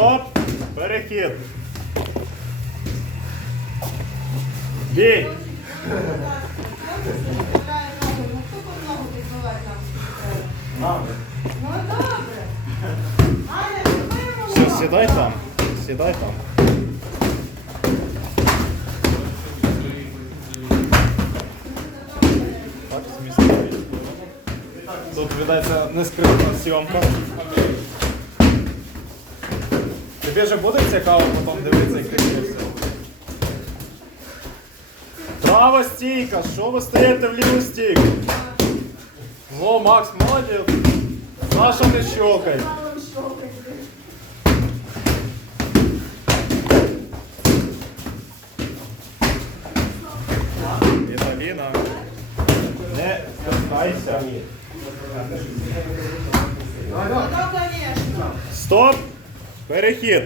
Стоп. Перехід. Бій. Ну добре. Аня, зробимо Все, урок. сідай там. Сідай там. Так, змістити. Тут видається не скрипна зйомка. Тобі же буде цікаво потім дивитися, як ти вчився. Права стійка, що ви стоїте в ліву стійку? О, Макс, молодець. Саша не щелкай. Віталіна. Не торкайся. Ну, конечно. Стоп! Перехід.